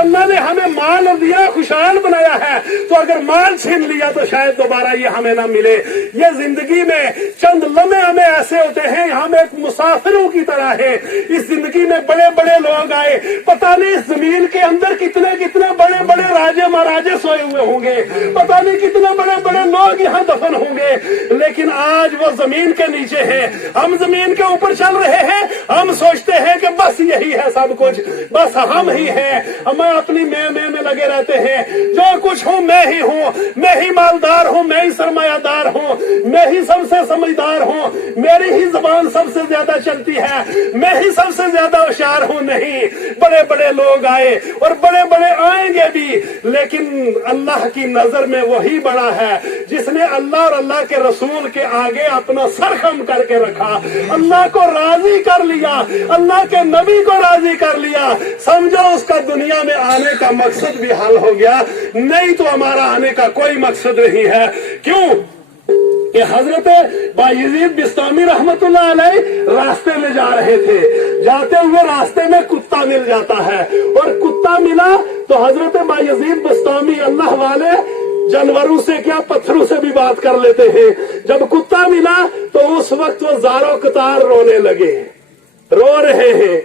अल्लाह ने हमें माल दिया, खुशहाल बनाया है, तो अगर माल छीन लिया तो शायद दोबारा ये हमें ना मिले। ये जिंदगी में चंद लम्हे हमें ऐसे होते हैं, हम एक मुसाफिरों की तरह है। इस जिंदगी में बड़े बड़े लोग आए, पता नहीं इस जमीन के अंदर कितने कितने बड़े बड़े राजे महाराजे सोए हुए होंगे, पता नहीं कितने बड़े बड़े लोग यहाँ दफन होंगे, लेकिन आज वो जमीन के नीचे है, हम जमीन के ऊपर चल रहे हैं। हम सोचते हैं कि बस यही है सब कुछ, बस हम ही हैं। हम अपनी मैं में लगे रहते हैं, जो कुछ हूँ मैं ही हूँ, मैं ही मालदार हूँ, मैं ही सरमायादार हूँ, मैं ही सबसे समझदार हूँ, मेरी ही जबान सबसे ज्यादा चलती है, मैं ही सबसे ज्यादा होशियार हूँ। नहीं, बड़े बड़े लोग आए और बड़े बड़े आएंगे भी, लेकिन अल्लाह की नजर में वही बड़ा है जिसने अल्लाह और अल्लाह के रसूल के आगे अपना सर खम करके रखा, अल्लाह को राजी कर लिया, अल्लाह के नबी को राजी कर लिया। समझो उसका दुनिया में आने का मकसद भी हल हो गया, नहीं तो हमारा आने का कोई मकसद नहीं है। क्यों कि हजरत बायजीद बिस्तामी रहमतुल्लाह अलैह रास्ते में जा रहे थे, जाते हुए रास्ते में कुत्ता मिल जाता है, और कुत्ता मिला तो हजरत बायजीद बिस्तामी अल्लाह वाले जानवरों से क्या पत्थरों से भी बात कर लेते हैं। जब कुत्ता मिला तो उस वक्त वो ज़ारो कतार रोने लगे, रो रहे हैं।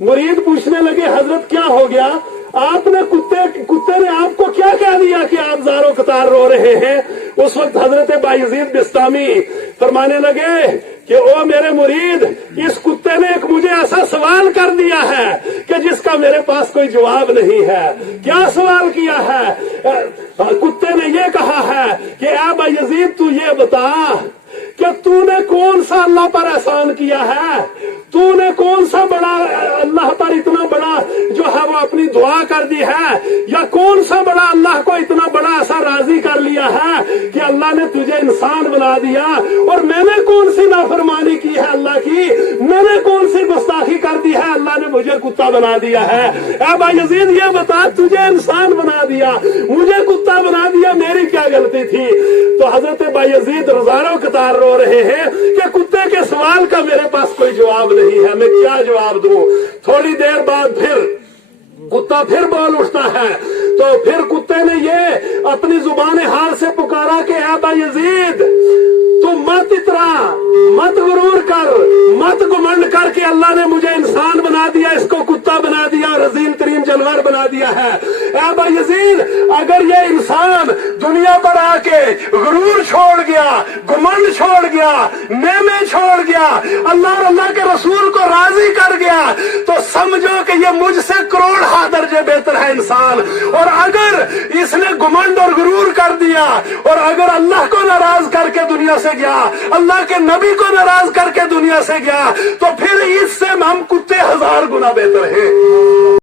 मुरीद पूछने लगे हजरत क्या हो गया, आपने कुत्ते ने आपको क्या कह दिया कि आप ज़ारो कतार रो रहे हैं। उस वक्त हजरत बायजीद बिस्तामी फरमाने लगे कि ओ मेरे मुरीद, इस कुत्ते ने एक मुझे ऐसा सवाल कर दिया है कि जिसका मेरे पास कोई जवाब नहीं है। क्या सवाल किया है? कुत्ते ने ये कहा है कि ए बायजीद तू ये बता कि तूने कौन सा अल्लाह पर एहसान किया है, तूने कौन सा बड़ा अल्लाह पर इतना बड़ा जो है वो अपनी दुआ कर दी है, या कौन सा बड़ा अल्लाह को इतना बड़ा ऐसा राजी कर लिया है कि अल्लाह ने तुझे इंसान बना दिया, और मैंने कौन सी नाफरमानी की है अल्लाह की, मैंने कौन सी गुस्ताखी कर दी है, अल्लाह ने मुझे कुत्ता बना दिया है। ए बायजीद ये बता, तुझे इंसान बना दिया, मुझे कुत्ता बना दिया, मेरी क्या गलती थी? तो हजरत बायजीद ज़ारो कतार रो रहे हैं कि कुत्ते के सवाल का मेरे पास कोई जवाब नहीं है, मैं क्या जवाब दूं। थोड़ी देर बाद फिर कुत्ता फिर बोल उठता है, तो फिर कुत्ते ने ये अपनी जुबान हाल से पुकारा कि ए बायजीद तू मत इतरा, मत गुरूर कर, मत घमंड कर कि अल्लाह ने मुझे इंसान बना दिया, इसको कुत्ता बना दिया और अजीम तरीन जानवर बना दिया है। ए बायजीद अगर ये इंसान दुनिया पर आके गुरूर छोड़ गया, घमंड छोड़ गया, मैं छोड़ गया, अल्लाह और अल्लाह के रसूल को राजी कर गया, तो समझो कि ये मुझसे करोड़ हाथ दर्जे बेहतर है इंसान। और अगर इसने घमंड और गुरूर कर दिया और अगर अल्लाह को नाराज करके दुनिया से गया, अल्लाह के नबी को नाराज करके दुनिया से गया, तो फिर इससे हम कुत्ते 1000 गुना बेहतर हैं।